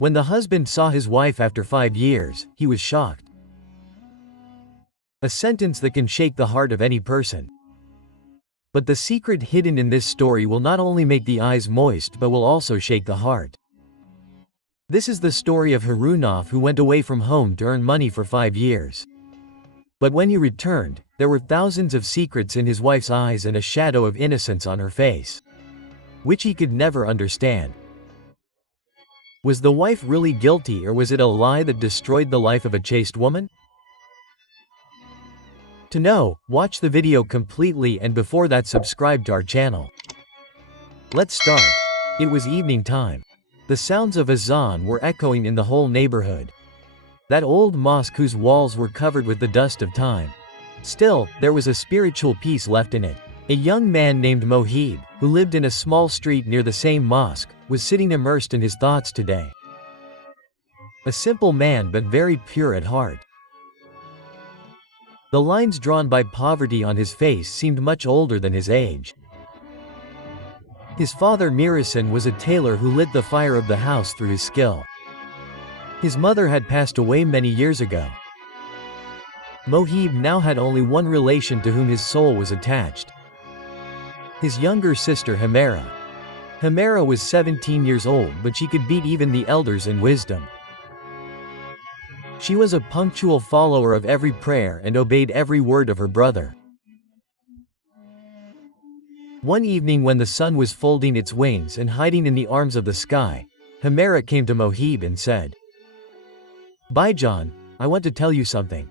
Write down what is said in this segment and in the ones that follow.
When the husband saw his wife after 5 years, he was shocked. A sentence that can shake the heart of any person. But the secret hidden in this story will not only make the eyes moist but will also shake the heart. This is the story of Harunov, who went away from home to earn money for 5 years. But when he returned, there were thousands of secrets in his wife's eyes and a shadow of innocence on her face, which he could never understand. Was the wife really guilty, or was it a lie that destroyed the life of a chaste woman? To know, watch the video completely, and before that subscribe to our channel. Let's start. It was evening time. The sounds of azan were echoing in the whole neighborhood. That old mosque whose walls were covered with the dust of time. Still, there was a spiritual peace left in it. A young man named Mohib, who lived in a small street near the same mosque, was sitting immersed in his thoughts today. A simple man but very pure at heart. The lines drawn by poverty on his face seemed much older than his age. His father Mirasan was a tailor who lit the fire of the house through his skill. His mother had passed away many years ago. Mohib now had only one relation to whom his soul was attached. His younger sister Hamera. Hamera was 17 years old, but she could beat even the elders in wisdom. She was a punctual follower of every prayer and obeyed every word of her brother. One evening when the sun was folding its wings and hiding in the arms of the sky, Hamera came to Mohib and said, "Baijan, I want to tell you something."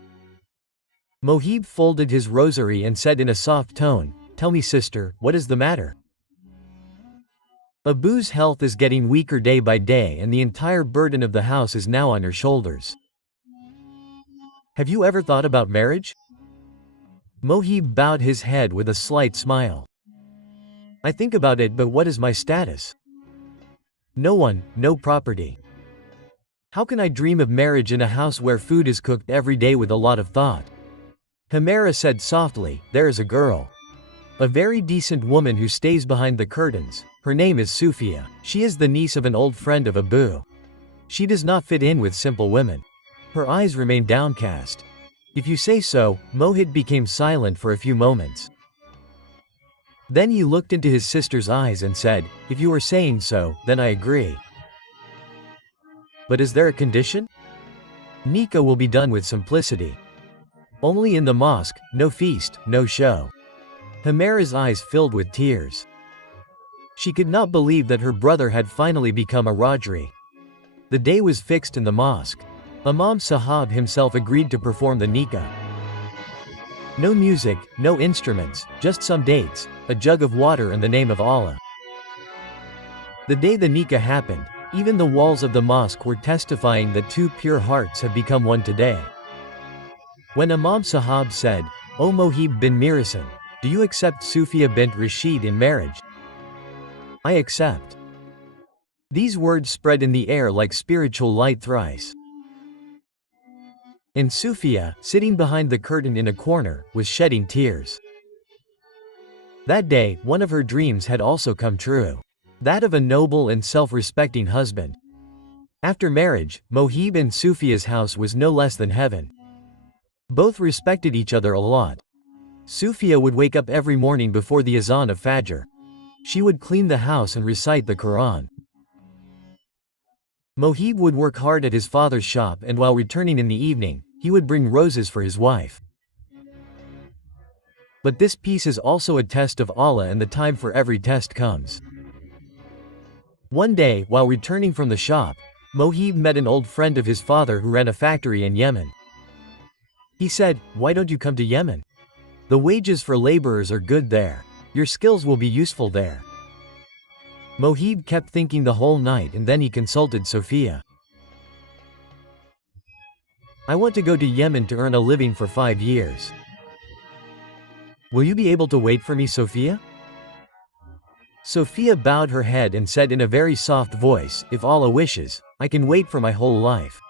Mohib folded his rosary and said in a soft tone, "Tell me, sister, what is the matter?" Abu's health is getting weaker day by day, and the entire burden of the house is now on her shoulders. Have you ever thought about marriage? Mohib bowed his head with a slight smile. I think about it, but what is my status? No one, no property. How can I dream of marriage in a house where food is cooked every day with a lot of thought? Hamera said softly, "There is a girl. A very decent woman who stays behind the curtains. Her name is Sufia. She is the niece of an old friend of Abu. She does not fit in with simple women." Her eyes remained downcast. "If you say so." Mohib became silent for a few moments. Then he looked into his sister's eyes and said, "If you are saying so, then I agree. But is there a condition? Nikah will be done with simplicity. Only in the mosque, no feast, no show." Hamera's eyes filled with tears. She could not believe that her brother had finally become a Rajri. The day was fixed in the mosque. Imam Sahab himself agreed to perform the nikah. No music, no instruments, just some dates, a jug of water and the name of Allah. The day the nikah happened, even the walls of the mosque were testifying that two pure hearts have become one today. When Imam Sahab said, "O Mohib bin Mirasan, do you accept Sufia bint Rashid in marriage?" "I accept." These words spread in the air like spiritual light thrice. And Sufia, sitting behind the curtain in a corner, was shedding tears. That day, one of her dreams had also come true. That of a noble and self-respecting husband. After marriage, Mohib and Sufia's house was no less than heaven. Both respected each other a lot. Sufia would wake up every morning before the azan of Fajr. She would clean the house and recite the Quran. Mohib would work hard at his father's shop, and while returning in the evening, he would bring roses for his wife. But this peace is also a test of Allah, and the time for every test comes. One day, while returning from the shop, Mohib met an old friend of his father who ran a factory in Yemen. He said, "Why don't you come to Yemen? The wages for laborers are good there. Your skills will be useful there." Mohib kept thinking the whole night, and then he consulted Sophia. "I want to go to Yemen to earn a living for 5 years. Will you be able to wait for me, Sophia?" Sophia bowed her head and said in a very soft voice, "If Allah wishes, I can wait for my whole life."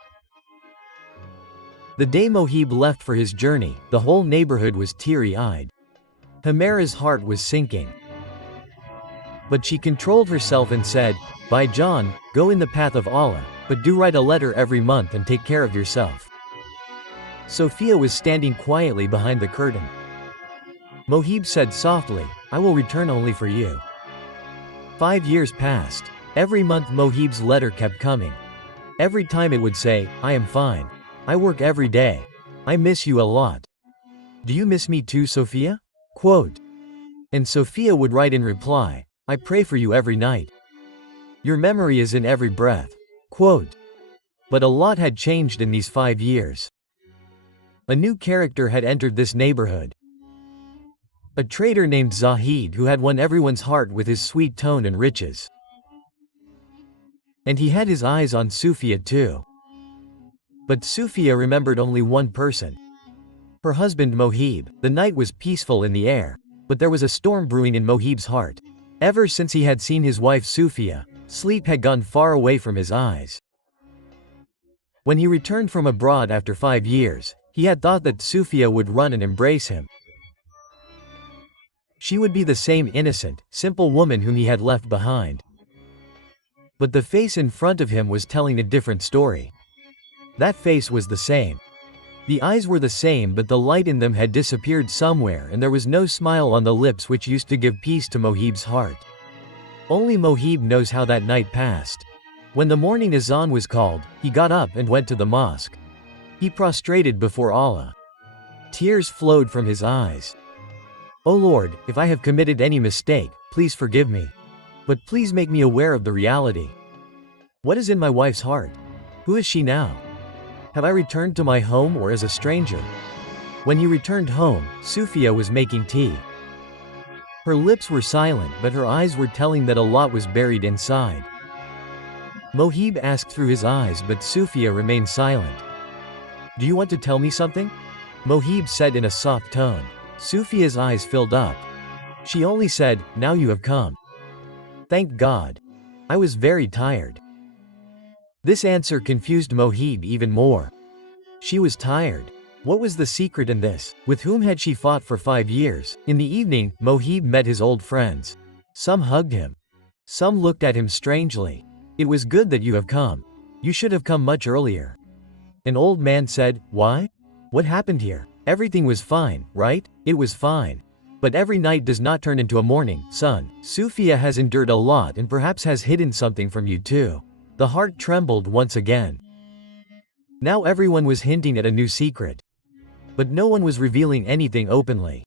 The day Mohib left for his journey, the whole neighborhood was teary-eyed. Hamera's heart was sinking. But she controlled herself and said, "Baijan, go in the path of Allah. but do write a letter every month and take care of yourself." Sophia was standing quietly behind the curtain. Mohib said softly, "I will return only for you." 5 years passed. Every month Mohib's letter kept coming. Every time it would say, "I am fine. I work every day. I miss you a lot. Do you miss me too, Sophia?" Quote. And Sophia would write in reply, "I pray for you every night. Your memory is in every breath." Quote. But a lot had changed in these 5 years. A new character had entered this neighborhood. A trader named Zahid who had won everyone's heart with his sweet tone and riches. And he had his eyes on Sophia too. But Sophia remembered only one person. Her husband Mohib. The night was peaceful in the air, but there was a storm brewing in Mohib's heart. Ever since he had seen his wife Sophia, sleep had gone far away from his eyes. When he returned from abroad after 5 years, he had thought that Sophia would run and embrace him. She would be the same innocent, simple woman whom he had left behind. But the face in front of him was telling a different story. That face was the same. The eyes were the same, but the light in them had disappeared somewhere, and there was no smile on the lips which used to give peace to Mohib's heart. Only Mohib knows how that night passed. When the morning azan was called, he got up and went to the mosque. He prostrated before Allah. Tears flowed from his eyes. "O Lord, if I have committed any mistake, please forgive me. But please make me aware of the reality. What is in my wife's heart? Who is she now? Have I returned to my home or as a stranger?" When he returned home, Sophia was making tea. Her lips were silent, but her eyes were telling that a lot was buried inside. Mohib asked through his eyes, but Sophia remained silent. "Do you want to tell me something?" Mohib said in a soft tone. Sophia's eyes filled up. She only said, "Now you have come. Thank God. I was very tired." This answer confused Mohib even more. She was tired. What was the secret in this? With whom had she fought for 5 years? In the evening, Mohib met his old friends. Some hugged him. Some looked at him strangely. "It was good that you have come. You should have come much earlier." An old man said, "Why? What happened here? Everything was fine, right?" "It was fine. But every night does not turn into a morning, son. Sophia has endured a lot and perhaps has hidden something from you too." The heart trembled once again. Now everyone was hinting at a new secret. But no one was revealing anything openly.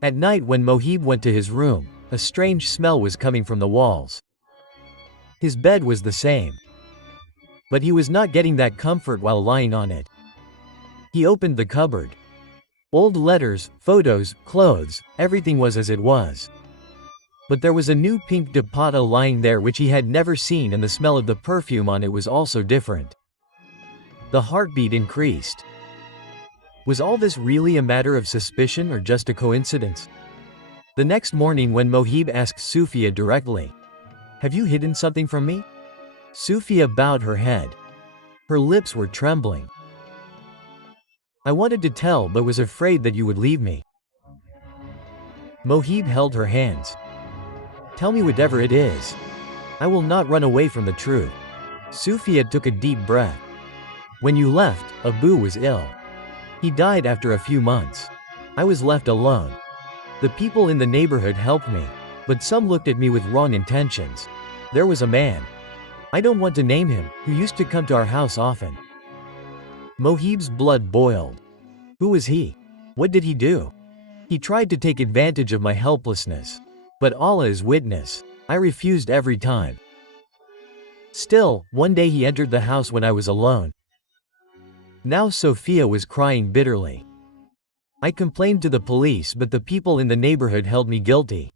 At night when Mohib went to his room, a strange smell was coming from the walls. His bed was the same. But he was not getting that comfort while lying on it. He opened the cupboard. Old letters, photos, clothes, everything was as it was. But there was a new pink dupatta lying there which he had never seen, and the smell of the perfume on it was also different. The heartbeat increased. Was all this really a matter of suspicion or just a coincidence? The next morning when Mohib asked Sophia directly, "Have you hidden something from me?" Sophia bowed her head. Her lips were trembling. "I wanted to tell but was afraid that you would leave me." Mohib held her hands. "Tell me whatever it is. I will not run away from the truth." Sophia took a deep breath. "When you left, Abu was ill. He died after a few months. I was left alone. The people in the neighborhood helped me, but some looked at me with wrong intentions. There was a man, I don't want to name him, who used to come to our house often." Mohib's blood boiled. Who was he? What did he do? "He tried to take advantage of my helplessness. But Allah is witness, I refused every time. Still, one day he entered the house when I was alone." Now Sophia was crying bitterly. "I complained to the police, but the people in the neighborhood held me guilty.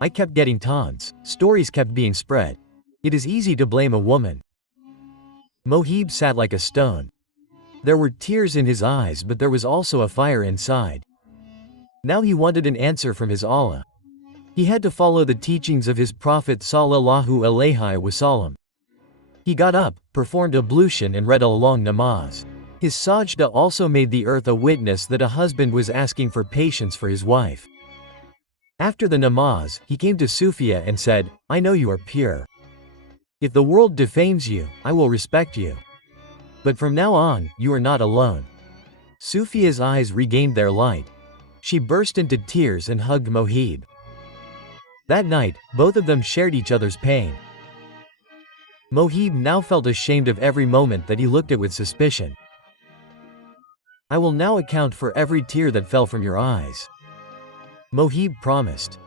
I kept getting taunts, stories kept being spread. It is easy to blame a woman." Mohib sat like a stone. There were tears in his eyes, but there was also a fire inside. Now he wanted an answer from his Allah. He had to follow the teachings of his Prophet sallallahu alaihi wasallam. He got up, performed ablution and read a long namaz. His sajda also made the earth a witness that a husband was asking for patience for his wife. After the namaz, he came to Sophia and said, "I know you are pure. If the world defames you, I will respect you. But from now on, you are not alone. Sufia's eyes regained their light. She burst into tears and hugged Mohib. That night, both of them shared each other's pain. Mohib now felt ashamed of every moment that he looked at with suspicion. I will now account for every tear that fell from your eyes. Mohib promised.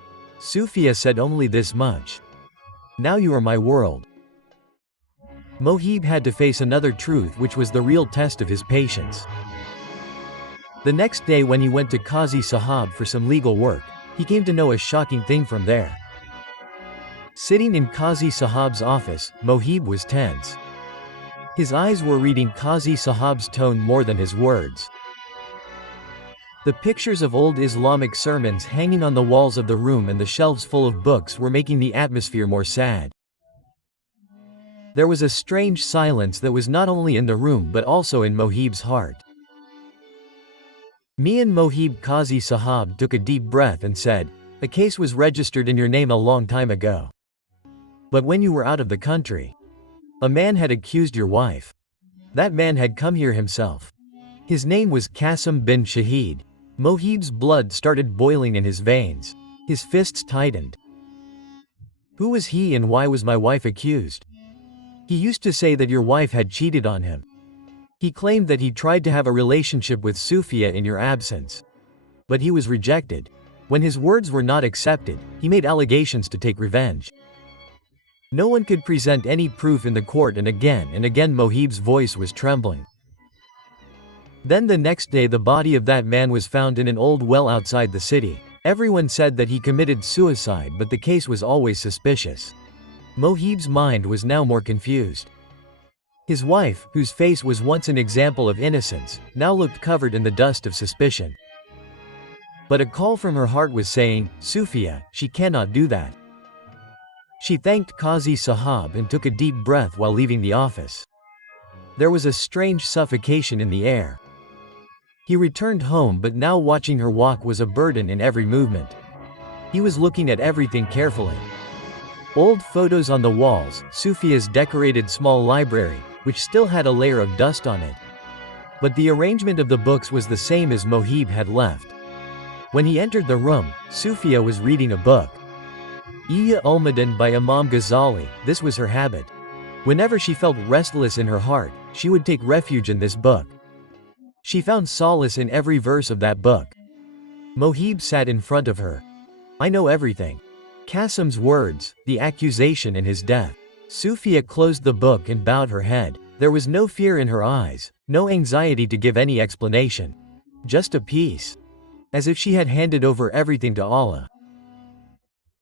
Sufia said only this much. Now you are my world. Mohib had to face another truth, which was the real test of his patience. The next day when he went to Qazi Sahab for some legal work, he came to know a shocking thing from there. Sitting in Qazi Sahab's office, Mohib was tense. His eyes were reading Qazi Sahab's tone more than his words. The pictures of old Islamic sermons hanging on the walls of the room and the shelves full of books were making the atmosphere more sad. There was a strange silence that was not only in the room but also in Mohib's heart. Mian Mohib Qazi Sahab took a deep breath and said, "A case was registered in your name a long time ago. But when you were out of the country, a man had accused your wife. That man had come here himself. His name was Qasim bin Shahid." Mohib's blood started boiling in his veins. His fists tightened. Who was he and why was my wife accused? He used to say that your wife had cheated on him. He claimed that he tried to have a relationship with Sufia in your absence. But he was rejected. When his words were not accepted, he made allegations to take revenge. No one could present any proof in the court, and again Mohib's voice was trembling. Then the next day the body of that man was found in an old well outside the city. Everyone said that he committed suicide, but the case was always suspicious. Mohib's mind was now more confused. His wife, whose face was once an example of innocence, now looked covered in the dust of suspicion. But a call from her heart was saying, "Sufia, she cannot do that." She thanked Qazi Sahab and took a deep breath while leaving the office. There was a strange suffocation in the air. He returned home, but now watching her walk was a burden in every movement. He was looking at everything carefully. Old photos on the walls, Sufia's decorated small library, which still had a layer of dust on it. But the arrangement of the books was the same as Mohib had left. When he entered the room, Sufia was reading a book. Ihya Ulumuddin by Imam Ghazali. This was her habit. Whenever she felt restless in her heart, she would take refuge in this book. She found solace in every verse of that book. Mohib sat in front of her. "I know everything." Qasim's words, the accusation and his death. Sufia closed the book and bowed her head. There was no fear in her eyes, no anxiety to give any explanation. Just a peace. As if she had handed over everything to Allah.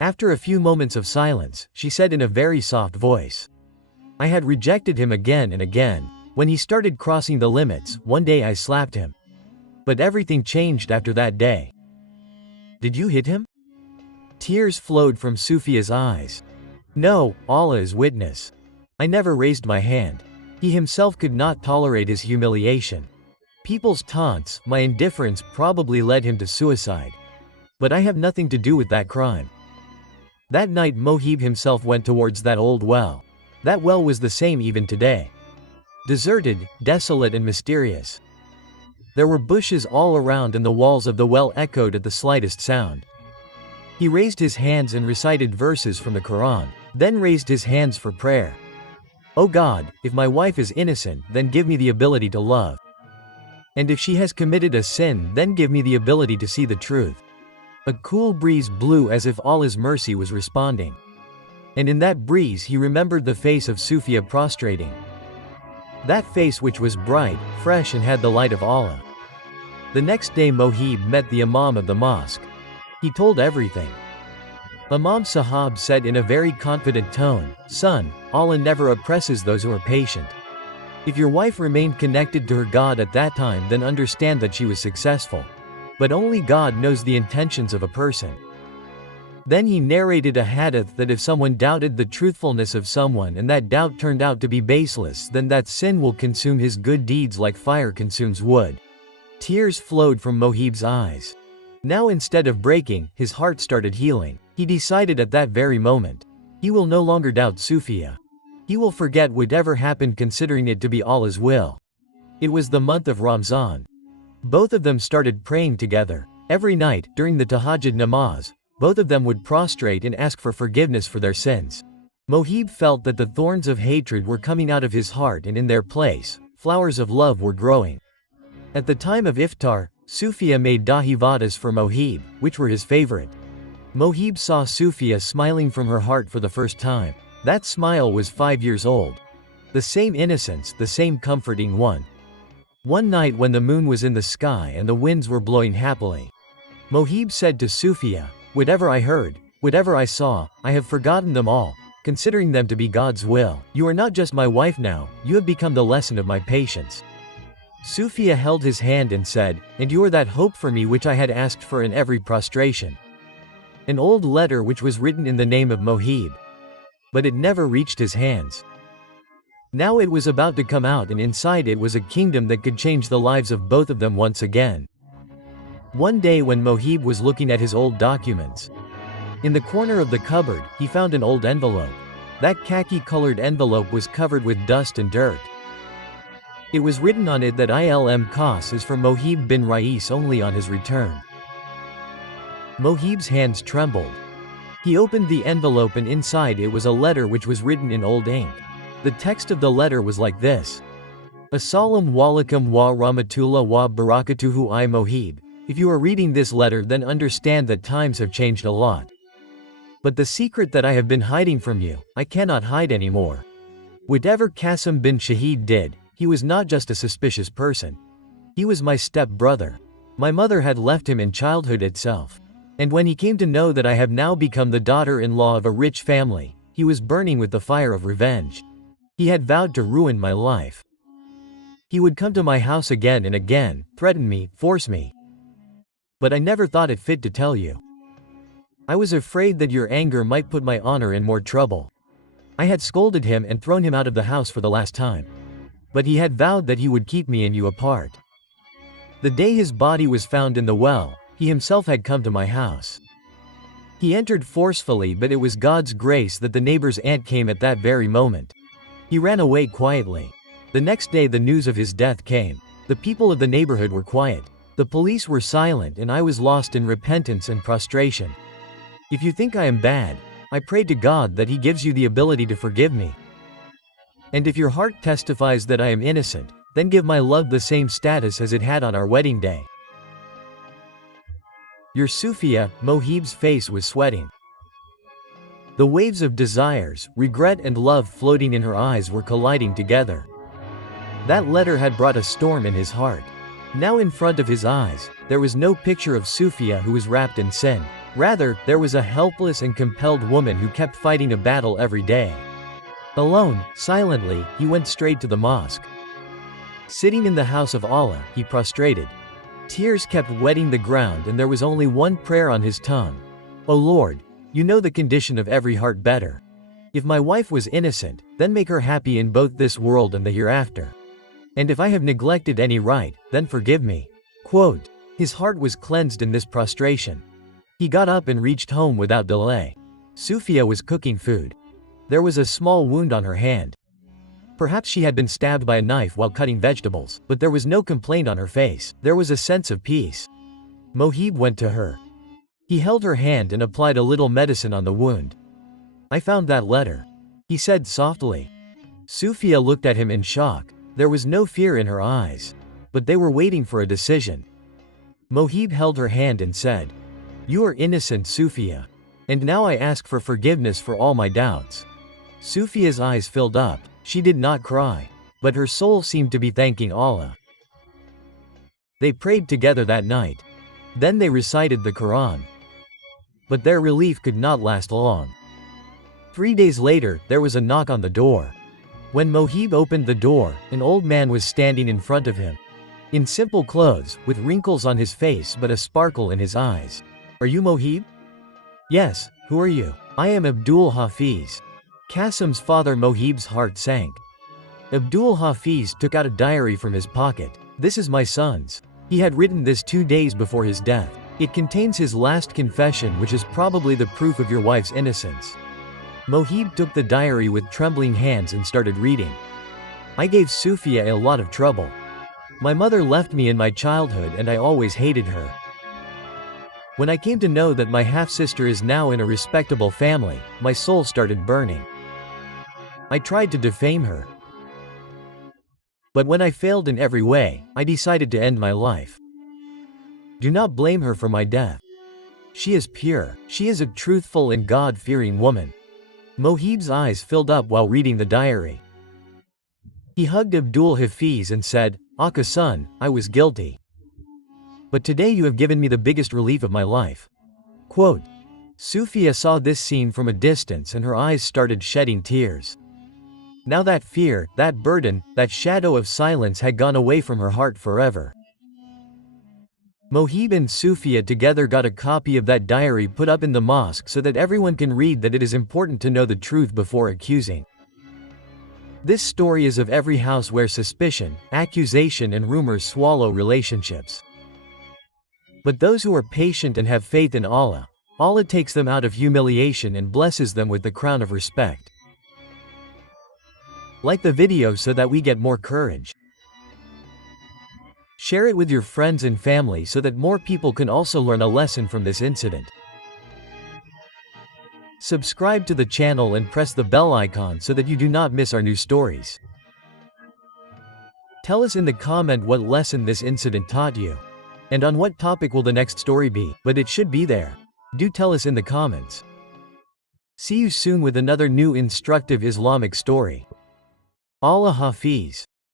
After a few moments of silence, she said in a very soft voice, "I had rejected him again and again. When he started crossing the limits, one day I slapped him. But everything changed after that day." "Did you hit him?" Tears flowed from Sufia's eyes. "No, Allah is witness. I never raised my hand." He himself could not tolerate his humiliation. People's taunts, my indifference probably led him to suicide. But I have nothing to do with that crime. That night Mohib himself went towards that old well. That well was the same even today. Deserted, desolate and mysterious. There were bushes all around and the walls of the well echoed at the slightest sound. He raised his hands and recited verses from the Quran, then raised his hands for prayer. "O God, if my wife is innocent, then give me the ability to love. And if she has committed a sin, then give me the ability to see the truth." A cool breeze blew as if Allah's mercy was responding. And in that breeze he remembered the face of Sufia prostrating. That face which was bright, fresh and had the light of Allah. The next day Mohib met the Imam of the mosque. He told everything. Imam Sahab said in a very confident tone, "Son, Allah never oppresses those who are patient. If your wife remained connected to her God at that time, then understand that she was successful. But only God knows the intentions of a person." Then he narrated a hadith that if someone doubted the truthfulness of someone and that doubt turned out to be baseless, then that sin will consume his good deeds like fire consumes wood. Tears flowed from Mohib's eyes. Now instead of breaking, his heart started healing. He decided at that very moment. He will no longer doubt Sufia. He will forget whatever happened considering it to be Allah's will. It was the month of Ramzan. Both of them started praying together. Every night, during the Tahajjud namaz, both of them would prostrate and ask for forgiveness for their sins. Mohib felt that the thorns of hatred were coming out of his heart, and in their place, flowers of love were growing. At the time of iftar, Sufia made dahi vadas for Mohib, which were his favorite. Mohib saw Sufia smiling from her heart for the first time. That smile was 5 years old. The same innocence, the same comforting one. One night when the moon was in the sky and the winds were blowing happily, Mohib said to Sufia, "Whatever I heard, whatever I saw, I have forgotten them all, considering them to be God's will. You are not just my wife now, you have become the lesson of my patience." Sufia held his hand and said, "And you are that hope for me which I had asked for in every prostration." An old letter which was written in the name of Mohib. But it never reached his hands. Now it was about to come out, and inside it was a kingdom that could change the lives of both of them once again. One day when Mohib was looking at his old documents, in the corner of the cupboard, he found an old envelope. That khaki-colored envelope was covered with dust and dirt. It was written on it that Ilm Khas is for Mohib bin Rais only on his return. Mohib's hands trembled. He opened the envelope, and inside it was a letter which was written in old ink. The text of the letter was like this: Assalamu alaikum wa rahmatullah wa barakatuhu. I Mohib. If you are reading this letter, then understand that times have changed a lot. But the secret that I have been hiding from you, I cannot hide anymore. Whatever Qasim bin Shahid did, he was not just a suspicious person. He was my step-brother. My mother had left him in childhood itself. And when he came to know that I have now become the daughter-in-law of a rich family, he was burning with the fire of revenge. He had vowed to ruin my life. He would come to my house again and again, threaten me, force me. But I never thought it fit to tell you. I was afraid that your anger might put my honor in more trouble. I had scolded him and thrown him out of the house for the last time. But he had vowed that he would keep me and you apart. The day his body was found in the well, he himself had come to my house. He entered forcefully, but it was God's grace that the neighbor's aunt came at that very moment. He ran away quietly. The next day the news of his death came. The people of the neighborhood were quiet. The police were silent, and I was lost in repentance and prostration. If you think I am bad, I pray to God that He gives you the ability to forgive me. And if your heart testifies that I am innocent, then give my love the same status as it had on our wedding day. Your Sufia. Mohib's face was sweating. The waves of desires, regret and love floating in her eyes were colliding together. That letter had brought a storm in his heart. Now in front of his eyes, there was no picture of Sufia who was wrapped in sin. Rather, there was a helpless and compelled woman who kept fighting a battle every day. Alone, silently, he went straight to the mosque. Sitting in the house of Allah, he prostrated. Tears kept wetting the ground, and there was only one prayer on his tongue. O Lord, you know the condition of every heart better. If my wife was innocent, then make her happy in both this world and the hereafter. And if I have neglected any right, then forgive me. Quote. His heart was cleansed in this prostration. He got up and reached home without delay. Sufia was cooking food. There was a small wound on her hand. Perhaps she had been stabbed by a knife while cutting vegetables, but there was no complaint on her face. There was a sense of peace. Mohib went to her. He held her hand and applied a little medicine on the wound. I found that letter, he said softly. Sufia looked at him in shock. There was no fear in her eyes. But they were waiting for a decision. Mohib held her hand and said, You are innocent, Sufia. And now I ask for forgiveness for all my doubts. Sufia's eyes filled up. She did not cry, but her soul seemed to be thanking Allah. They prayed together that night. Then they recited the Quran. But their relief could not last long. 3 days later, there was a knock on the door. When Mohib opened the door, an old man was standing in front of him. In simple clothes, with wrinkles on his face but a sparkle in his eyes. Are you Mohib? Yes, who are you? I am Abdul Hafiz. Qasim's father. Mohib's heart sank. Abdul Hafiz took out a diary from his pocket. This is my son's. He had written this 2 days before his death. It contains his last confession, which is probably the proof of your wife's innocence. Mohib took the diary with trembling hands and started reading. I gave Sufia a lot of trouble. My mother left me in my childhood and I always hated her. When I came to know that my half-sister is now in a respectable family, my soul started burning. I tried to defame her. But when I failed in every way, I decided to end my life. Do not blame her for my death. She is pure, she is a truthful and God-fearing woman. Mohib's eyes filled up while reading the diary. He hugged Abdul Hafiz and said, "Aka son, I was guilty. But today you have given me the biggest relief of my life." Quote. Sufia saw this scene from a distance and her eyes started shedding tears. Now that fear, that burden, that shadow of silence had gone away from her heart forever. Mohib and Sufia together got a copy of that diary put up in the mosque so that everyone can read that it is important to know the truth before accusing. This story is of every house where suspicion, accusation and rumors swallow relationships. But those who are patient and have faith in Allah, Allah takes them out of humiliation and blesses them with the crown of respect. Like the video so that we get more courage. Share it with your friends and family so that more people can also learn a lesson from this incident. Subscribe to the channel and press the bell icon so that you do not miss our new stories. Tell us in the comment what lesson this incident taught you. And on what topic will the next story be, but it should be there. Do tell us in the comments. See you soon with another new instructive Islamic story. Allah Hafiz.